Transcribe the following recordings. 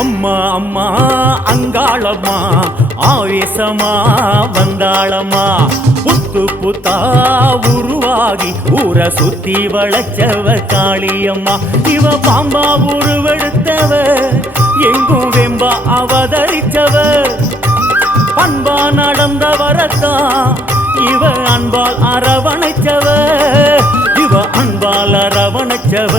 அம்மா அம்மா அங்காளம்மா ஆவேசமா வந்தாளம்மா புத்து புத்தா உருவாகி ஊரை சுத்தி வளச்சவ காளியம்மா இவ பாம்பா உருவெடுத்தவ எங்கும் வெம்பா அவதரிச்சவ பண்பா நடந்தவரத்தா இவ அன்பால் அரவணைச்சவ இவ அன்பால் அரவணைச்சவ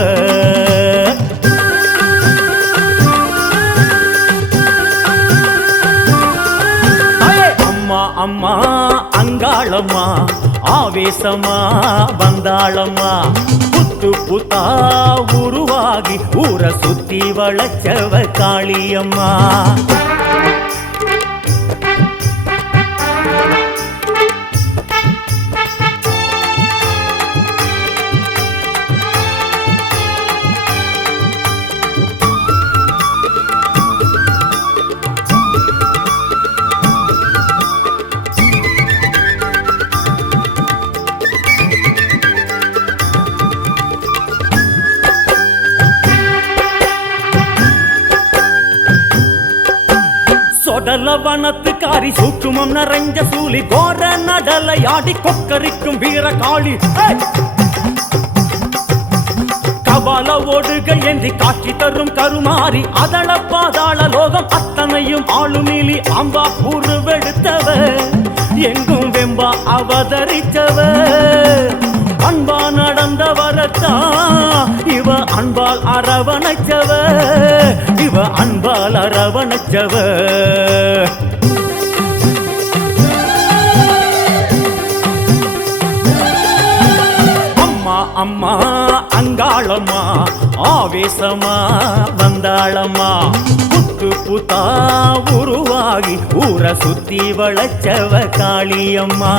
அம்மா அங்காளம்மா ஆவேசமா வந்தாளம்மா புத்து புத்தா உருவாகி ஊரை சுத்தி வளச்சவ காளியம்மா வனத்துக்காரி சூக்குமம் நிறைஞ்ச சூலி கோர நடலையாடி கொக்கரிக்கும் வீரகாளி கபால ஓடுக ஏந்தி காட்சி தரும் கருமாறி அதள பாதாள லோகம் அத்தனையும் ஆளுமீலி அம்பா உருவெடுத்தவ எங்கும் வெம்பா அவதரித்தவ அன்பா நடந்தவரத்தா இவ அன்பால் அரவணைச்சவ இவ அன்பால் அரவணைச்சவ அம்மா அம்மா அங்காளம்மா ஆவேசமா வந்தாளம்மா புத்து புத்தா உருவாகி ஊரை சுத்தி வளச்சவ காளியம்மா